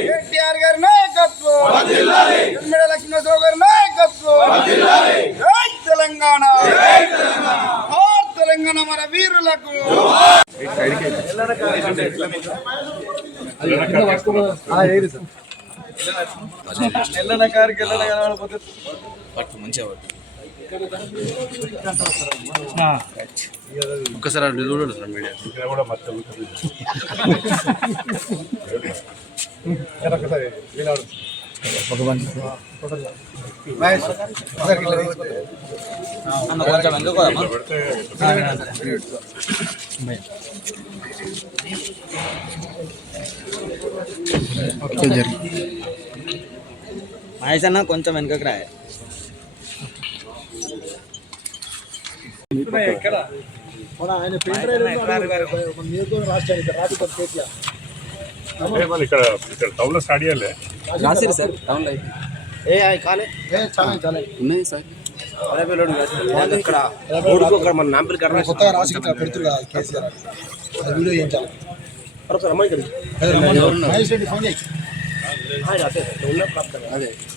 కేటీఆర్ గారి నాయకత్వం ఎనిమిడ లక్ష్మీనరసింహరావు గారి నాయకత్వం జై తెలంగాణ తెలంగాణ మన వీరులకు ఎల్లన కారికి ఎల్లన కనబడపోతే మంచిగా ఒక్కసారి అటు చూడండి సార్ మీడియా. మహేష్ అన్న కొంచెం వెనకకి రాయ. మళ్ళీ ఇక్కడ ఇక్కడ టౌన్లో స్టార్ట్ చేయాలి రాసిరు సార్ టౌన్లో ఏ కాలే? ఉన్నాయి సార్. ఇక్కడ మన నాంపల్లి కొత్తగా రాసి ఇట్లా పెడుతురు కదా కేసీఆర్. అది వీడియో చేయించాలి మహేష్ రెడ్డి ఫోన్ చేయి.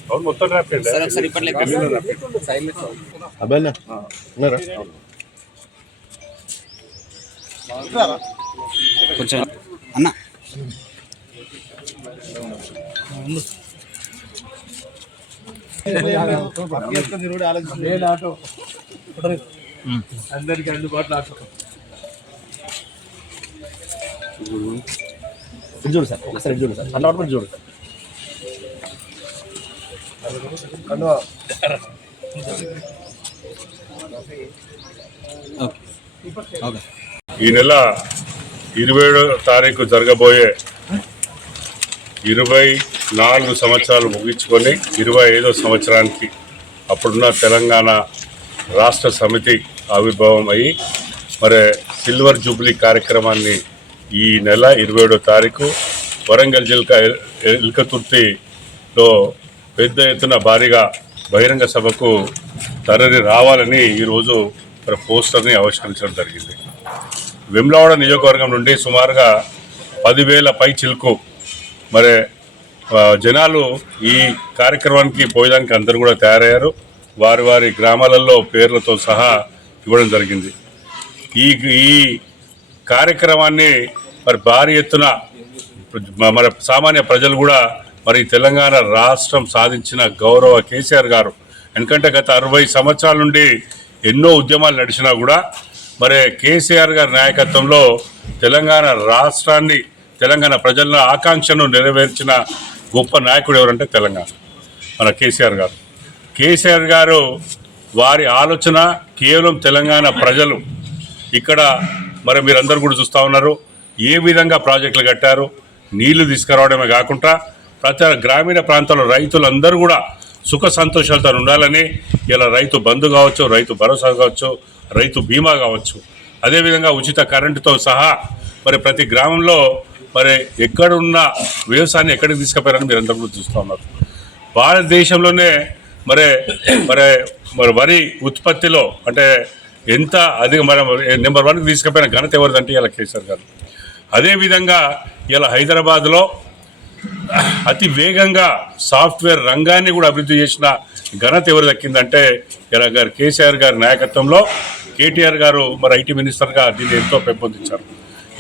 టౌన్ మొత్తం చేయండి. సార్ ఒకసారి ఇప్పట్లో సైలెంట్ కొంచెం అన్న. అందరికి అందుబాటులో ఆటో చూడు సార్ ఒకసారి చూడు సార్ అన్న ఒకటి చూడు ఓకే. ఈ నెల ఇరవై ఏడో తారీఖు జరగబోయే ఇరవై నాలుగు సంవత్సరాలు ముగించుకొని ఇరవై ఐదో సంవత్సరానికి అప్పుడున్న తెలంగాణ రాష్ట్ర సమితి ఆవిర్భావం అయ్యి మరి సిల్వర్ జూబ్లీ కార్యక్రమాన్ని ఈ నెల ఇరవై ఏడో తారీఖు వరంగల్ జిల్లా ఇల్కతుర్తిలో పెద్ద ఎత్తున భారీగా బహిరంగ సభకు తరలి రావాలని ఈరోజు మరి పోస్టర్ని ఆవిష్కరించడం జరిగింది. వెమ్లవాడ నియోజకవర్గం నుండి సుమారుగా పదివేల పై చిలుకు. మరి జనాలు ఈ కార్యక్రమానికి పోయేదానికి అందరూ కూడా తయారయ్యారు. వారి వారి గ్రామాలలో పేర్లతో సహా ఇవ్వడం జరిగింది. ఈ ఈ కార్యక్రమాన్ని మరి భారీ ఎత్తున మన సామాన్య ప్రజలు కూడా మరి తెలంగాణ రాష్ట్రం సాధించిన గౌరవ కేసీఆర్ గారు. ఎందుకంటే గత అరవై సంవత్సరాల నుండి ఎన్నో ఉద్యమాలు నడిచినా కూడా మరి కేసీఆర్ గారి నాయకత్వంలో తెలంగాణ రాష్ట్రాన్ని తెలంగాణ ప్రజల ఆకాంక్షను నెరవేర్చిన గొప్ప నాయకుడు ఎవరంటే తెలంగాణ మన కేసీఆర్ గారు. కేసీఆర్ గారు వారి ఆలోచన కేవలం తెలంగాణ ప్రజలు. ఇక్కడ మరి మీరందరూ కూడా చూస్తూ ఉన్నారు ఏ విధంగా ప్రాజెక్టులు కట్టారు నీళ్ళు తీసుకురావడమే కాకుండా ప్రతి గ్రామీణ ప్రాంతాల్లో రైతులందరూ కూడా సుఖ సంతోషాలతో ఉండాలని ఇలా రైతు బంధు కావచ్చు రైతు భరోసా కావచ్చు రైతు బీమా కావచ్చు. అదేవిధంగా ఉచిత కరెంటుతో సహా మరి ప్రతి గ్రామంలో మరి ఎక్కడున్న వ్యవసాయాన్ని ఎక్కడికి తీసుకుపోయారని మీరు అందరూ చూస్తూ ఉన్నారు. భారతదేశంలోనే మరి మరి మరి వరి ఉత్పత్తిలో అంటే ఎంత అధిక మనం నెంబర్ వన్కి తీసుకుపోయిన ఘనత ఎవరిదంటే ఇలా కేసీఆర్ గారు. అదేవిధంగా ఇలా హైదరాబాద్లో అతి వేగంగా సాఫ్ట్వేర్ రంగాన్ని కూడా అభివృద్ధి చేసిన ఘనత ఎవరు దక్కిందంటే ఇలా గారు కేసీఆర్ గారి నాయకత్వంలో కేటీఆర్ గారు మరి ఐటీ మినిస్టర్గా దీన్ని ఎంతో పెంపొందించారు.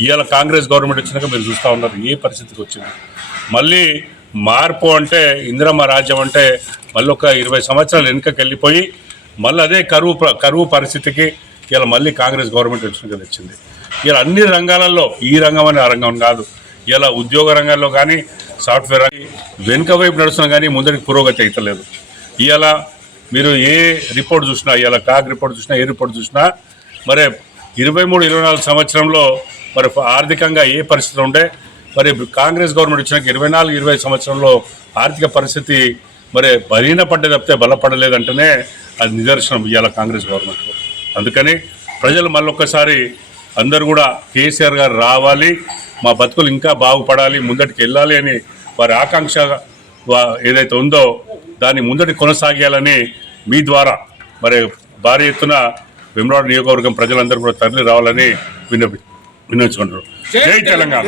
ఇవాళ కాంగ్రెస్ గవర్నమెంట్ వచ్చినాక మీరు చూస్తూ ఉన్నారు ఏ పరిస్థితికి వచ్చింది. మళ్ళీ మార్పు అంటే ఇందిరమ్మ రాజ్యం అంటే మళ్ళీ ఒక ఇరవై సంవత్సరాలు వెనుకకి వెళ్ళిపోయి మళ్ళీ అదే కరువు కరువు పరిస్థితికి ఇలా మళ్ళీ కాంగ్రెస్ గవర్నమెంట్ వచ్చినాక తెచ్చింది. ఇలా అన్ని రంగాలలో ఈ రంగం అనే ఆ రంగం కాదు. ఇలా ఉద్యోగ రంగంలో కానీ సాఫ్ట్వేర్ కానీ వెనుక వైపు నడుస్తున్నా కానీ ముందరికి పురోగతి అవుతలేదు ఇలా మీరు ఏ రిపోర్ట్ చూసినా ఇవాళ కాగ్ రిపోర్ట్ చూసినా ఏ రిపోర్ట్ చూసినా మరి ఇరవై మూడు ఇరవై నాలుగు సంవత్సరంలో మరి ఆర్థికంగా ఏ పరిస్థితి ఉండే మరి కాంగ్రెస్ గవర్నమెంట్ వచ్చినాక ఇరవై నాలుగు ఇరవై సంవత్సరంలో ఆర్థిక పరిస్థితి మరి బలీన పడ్డే తప్పితే బలపడలేదంటేనే అది నిదర్శనం ఇవాళ కాంగ్రెస్ గవర్నమెంట్. అందుకని ప్రజలు మళ్ళొక్కసారి అందరూ కూడా కేసీఆర్ గారు రావాలి మా బతుకులు ఇంకా బాగుపడాలి ముందటికి వెళ్ళాలి అని వారి ఆకాంక్ష ఏదైతే ఉందో దాన్ని ముందటి కొనసాగాలని మీ ద్వారా మరి భారీ ఎత్తున వెమ్రాడ్ నియోజకవర్గం ప్రజలందరూ కూడా తరలి రావాలని విన్నపి విన్నవించుకుంటారు జై తెలంగాణ.